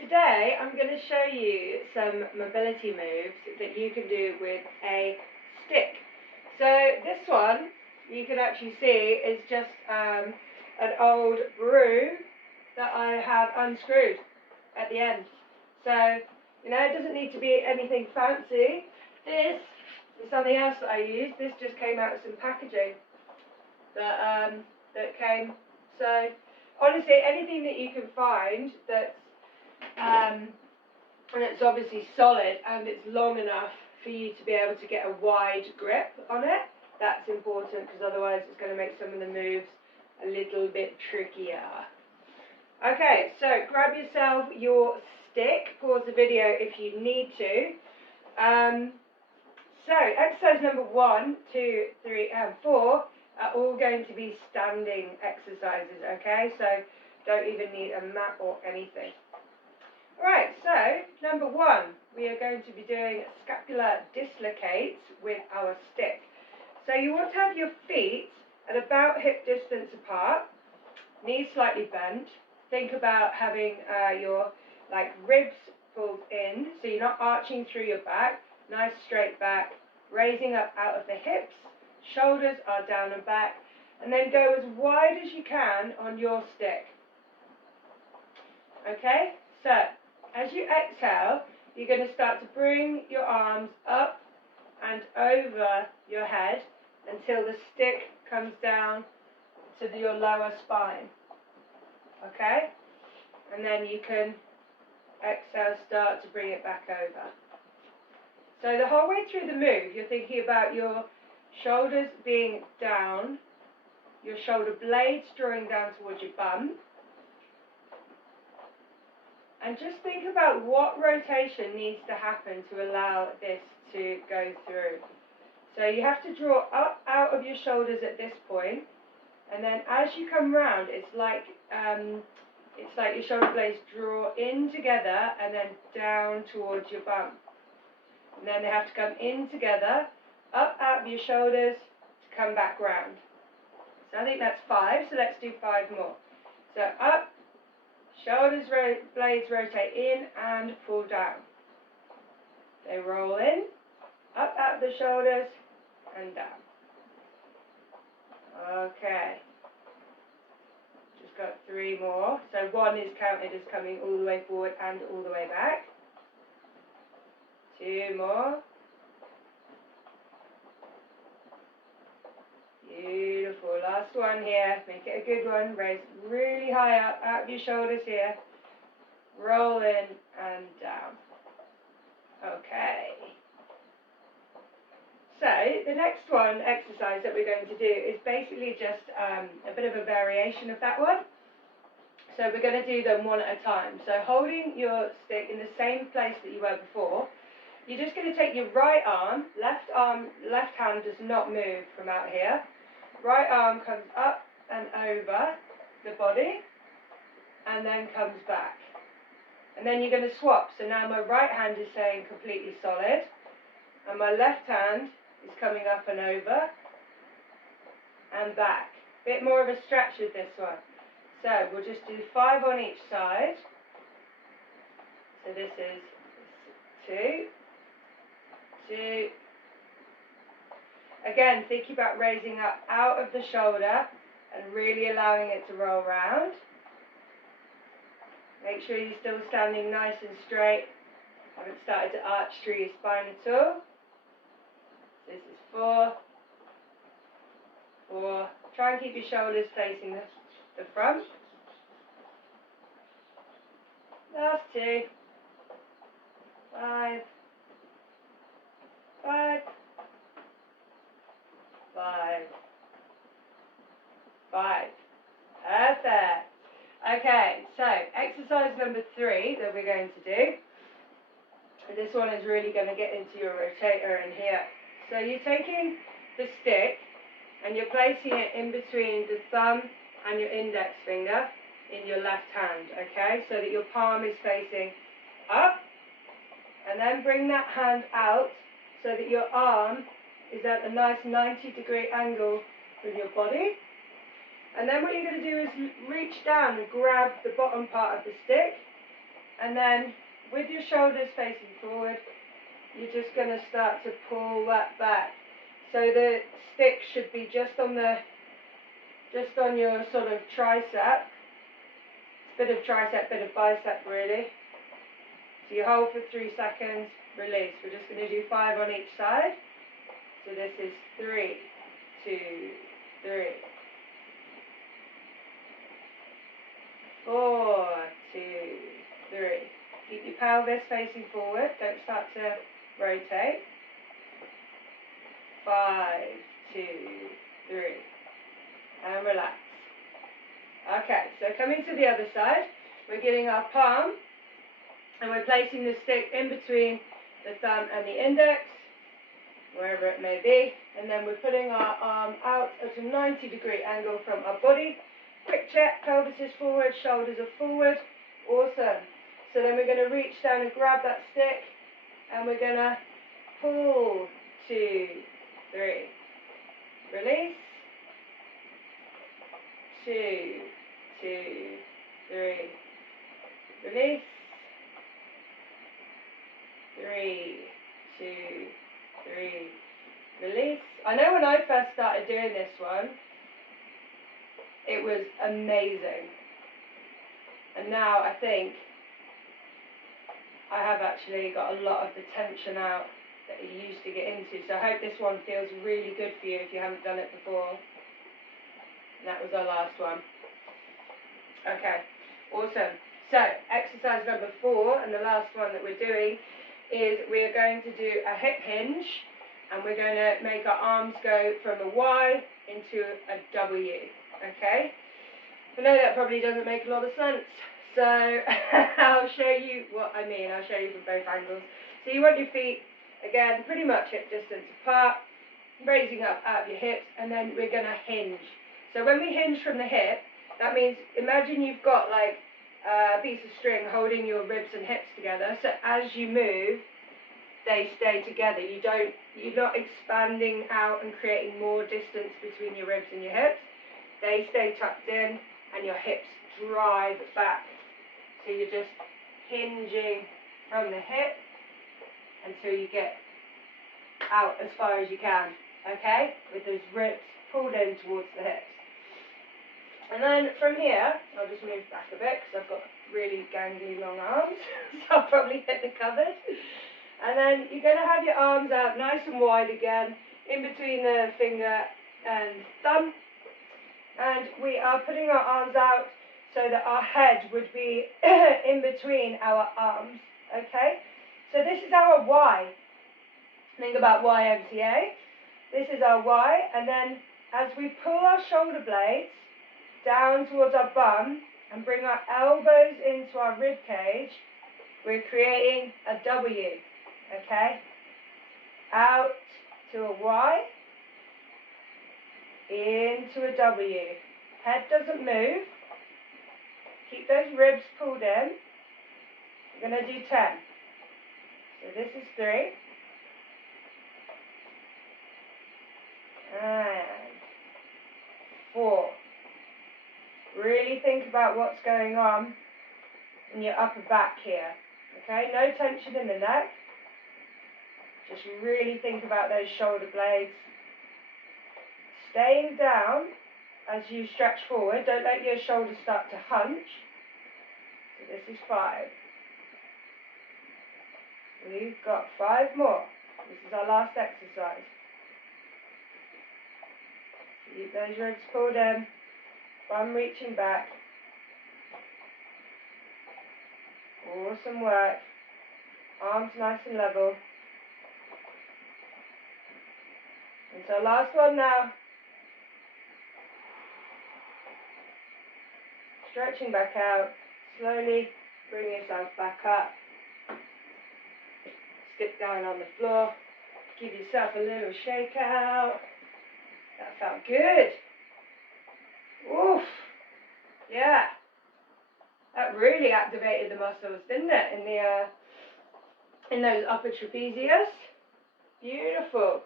today I'm going to show you some mobility moves that you can do with a stick. So this one, you can actually see, is just an old broom that I have unscrewed at the end. So, you know, it doesn't need to be anything fancy. This is something else that I use. This just came out of some packaging that came. So, honestly, anything that you can find that's and it's obviously solid and it's long enough for you to be able to get a wide grip on it, that's important, because otherwise it's going to make some of the moves a little bit trickier. Okay, so grab yourself your stick, pause the video if you need to. So exercise number 1, 2, 3 and 4 are all going to be standing exercises, okay? So don't even need a mat or anything. Right, so number 1, we are going to be doing scapular dislocates with our stick. So you want to have your feet at about hip distance apart, knees slightly bent. Think about having your ribs pulled in, so you're not arching through your back, nice straight back, raising up out of the hips, shoulders are down and back, and then go as wide as you can on your stick. Okay, so as you exhale, you're going to start to bring your arms up and over your head until the stick comes down to your lower spine. Okay? And then you can exhale, start to bring it back over. So the whole way through the move, you're thinking about your shoulders being down, your shoulder blades drawing down towards your bum. And just think about what rotation needs to happen to allow this to go through. So you have to draw up out of your shoulders at this point, and then as you come round, it's like your shoulder blades draw in together and then down towards your bum. And then they have to come in together, up out of your shoulders to come back round. So I think that's 5, so let's do 5 more. So up, shoulders, blades rotate in and pull down. They roll in, up out the shoulders and down. Okay. Just got 3 more. So 1 is counted as coming all the way forward and all the way back. 2 more. Beautiful. Last one here. Make it a good one. Raise really high up out of your shoulders here. Roll in and down. Okay. So the next one, exercise that we're going to do, is basically just a bit of a variation of that one. So we're going to do them one at a time. So holding your stick in the same place that you were before, you're just going to take your right arm, left hand does not move from out here. Right arm comes up and over the body and then comes back. And then you're going to swap. So now my right hand is staying completely solid and my left hand is coming up and over and back. Bit more of a stretch with this one. So we'll just do 5 on each side. So this is 2, 2. Again, thinking about raising up out of the shoulder and really allowing it to roll round. Make sure you're still standing nice and straight. Haven't started to arch through your spine at all. This is 4, 4. Try and keep your shoulders facing the front. Last 2. 5, 5, 5, 5. Perfect. Okay, so exercise number 3 that we're going to do. This one is really going to get into your rotator in here. So you're taking the stick and you're placing it in between the thumb and your index finger in your left hand, okay? So that your palm is facing up, and then bring that hand out so that your arm is at a nice 90-degree angle with your body. And then what you're going to do is reach down and grab the bottom part of the stick And then with your shoulders facing forward, you're just going to start to pull that back. So the stick should be just on your sort of tricep. Bit of tricep, bit of bicep really. So you hold for 3 seconds, release. We're just going to do 5 on each side. So this is 3, 2, 3. 4, 2, 3. Keep your pelvis facing forward. Don't start to rotate. 5, 2, 3. And relax. Okay, so coming to the other side, we're getting our palm and we're placing the stick in between the thumb and the index, wherever it may be, and then we're putting our arm out at a 90-degree angle from our body. Quick check, pelvis is forward, shoulders are forward. Awesome. So then we're going to reach down and grab that stick and we're going to pull, 2, 3. Release. 2, 2, 3. Release. 3, 2, 3. Release. I know when I first started doing this one, it was amazing. And now I think I have actually got a lot of the tension out that you used to get into. So I hope this one feels really good for you if you haven't done it before. And that was our last one. Okay, awesome. So exercise number 4 and the last one that we're doing is we're going to do a hip hinge and we're going to make our arms go from a Y into a W. Okay? I know that probably doesn't make a lot of sense, so I'll show you what I mean. I'll show you from both angles. So you want your feet, again, pretty much hip distance apart, raising up out of your hips, and then we're going to hinge. So when we hinge from the hip, that means, imagine you've got like a piece of string holding your ribs and hips together, so as you move, they stay together. You're not expanding out and creating more distance between your ribs and your hips. They stay tucked in and your hips drive back. So you're just hinging from the hip until you get out as far as you can, okay? With those ribs pulled in towards the hips. And then from here, I'll just move back a bit because I've got really gangly long arms, so I'll probably hit the cupboard. And then you're going to have your arms out nice and wide again, in between the finger and thumb. And we are putting our arms out so that our head would be in between our arms, okay? So this is our Y. Think about YMCA. This is our Y, and then as we pull our shoulder blades down towards our bum and bring our elbows into our rib cage, we're creating a W, okay? Out to a Y, into a W. Head doesn't move. Keep those ribs pulled in. We're going to do 10. So this is 3. And 4. Really think about what's going on in your upper back here. Okay, no tension in the neck. Just really think about those shoulder blades. Staying down as you stretch forward. Don't let your shoulders start to hunch. So this is 5. We've got 5 more. This is our last exercise. Keep those ribs pulled in. Bum reaching back. Awesome work. Arms nice and level. And so last one now. Stretching back out. Slowly bring yourself back up. Stick down on the floor. Give yourself a little shake out. That felt good. Oof. Yeah. That really activated the muscles, didn't it? In those upper trapezius. Beautiful.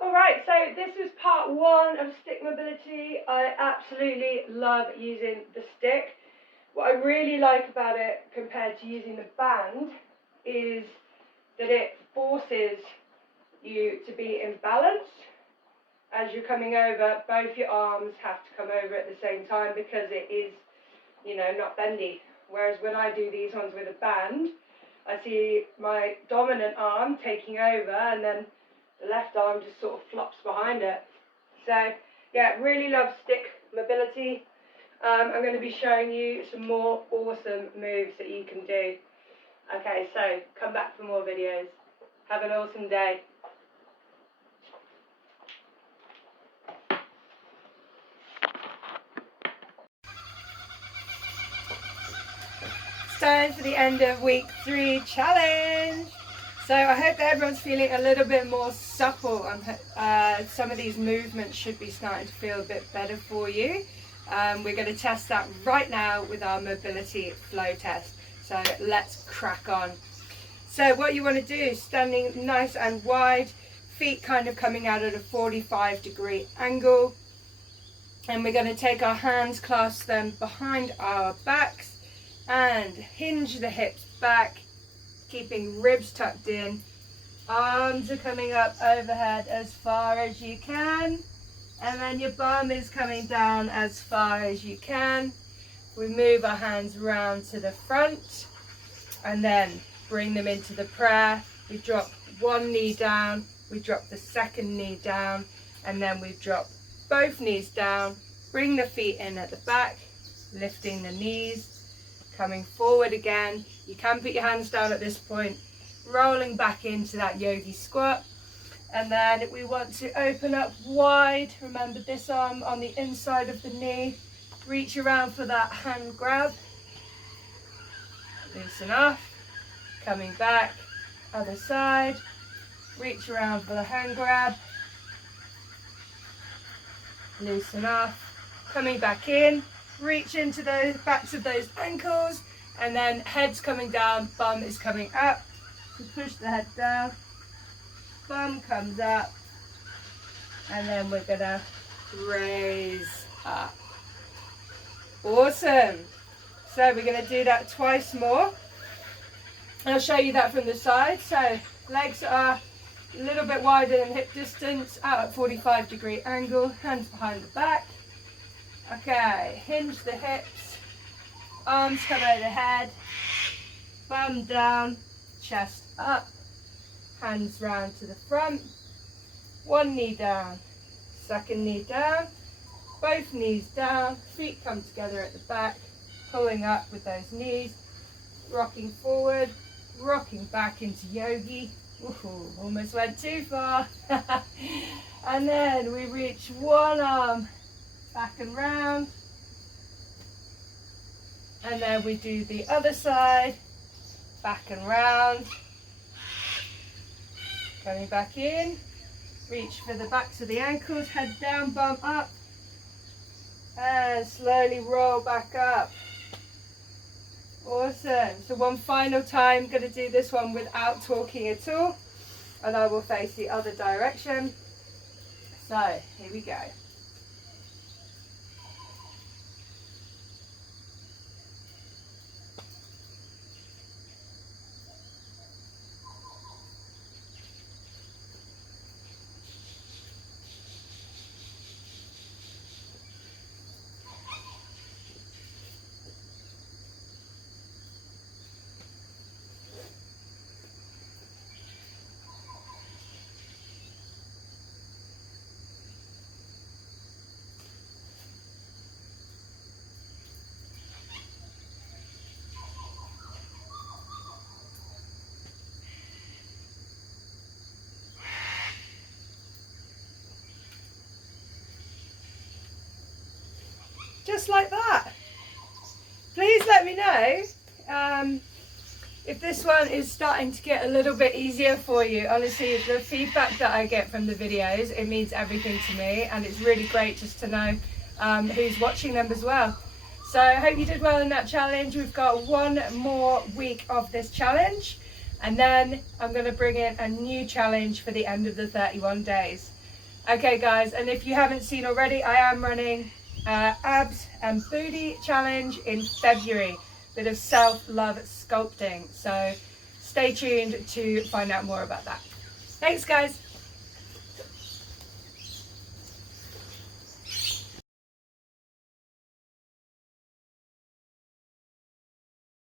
Alright, so this was part 1 of stick mobility. I absolutely love using the stick. What I really like about it compared to using the band is that it forces you to be in balance. As you're coming over, both your arms have to come over at the same time because it is, you know, not bendy. Whereas when I do these ones with a band, I see my dominant arm taking over and then the left arm just sort of flops behind it. So yeah, really love stick mobility. I'm going to be showing you some more awesome moves that you can do. Okay, so come back for more videos. Have an awesome day. It's time for the end of week 3 challenge. So I hope that everyone's feeling a little bit more supple. Some of these movements should be starting to feel a bit better for you. We're going to test that right now with our mobility flow test. So let's crack on. So what you want to do is standing nice and wide, feet kind of coming out at a 45-degree angle. And we're going to take our hands, clasp them behind our backs and hinge the hips back, keeping ribs tucked in. Arms are coming up overhead as far as you can. And then your bum is coming down as far as you can. We move our hands round to the front and then bring them into the prayer. We drop one knee down, we drop the second knee down, and then we drop both knees down. Bring the feet in at the back, lifting the knees, coming forward again. You can put your hands down at this point, rolling back into that yogi squat. And then we want to open up wide. Remember this arm on the inside of the knee. Reach around for that hand grab. Loosen off. Coming back, other side. Reach around for the hand grab. Loosen off. Coming back in. Reach into those backs of those ankles. And then head's coming down, bum is coming up. So push the head down. Bum comes up, and then we're gonna raise up. Awesome. So we're gonna do that twice more. I'll show you that from the side. So legs are a little bit wider than hip distance, out at 45-degree angle, hands behind the back. Okay, hinge the hips, arms come overhead, bum down, chest up. Hands round to the front, one knee down, second knee down, both knees down, feet come together at the back, pulling up with those knees, rocking forward, rocking back into yogi. Ooh, almost went too far. And then we reach one arm back and round, and then we do the other side, back and round. Coming back in, reach for the backs of the ankles, head down, bum up, and slowly roll back up. Awesome. So one final time, going to do this one without talking at all, and I will face the other direction. So here we go. Just like that. Please let me know if this one is starting to get a little bit easier for you. Honestly, the feedback that I get from the videos, it means everything to me, and it's really great just to know who's watching them as well. So I hope you did well in that challenge. We've got one more week of this challenge, and then I'm going to bring in a new challenge for the end of the 31 days. Okay guys, and if you haven't seen already, I am running abs and booty challenge in February. Bit of self-love sculpting. So stay tuned to find out more about that. Thanks, guys.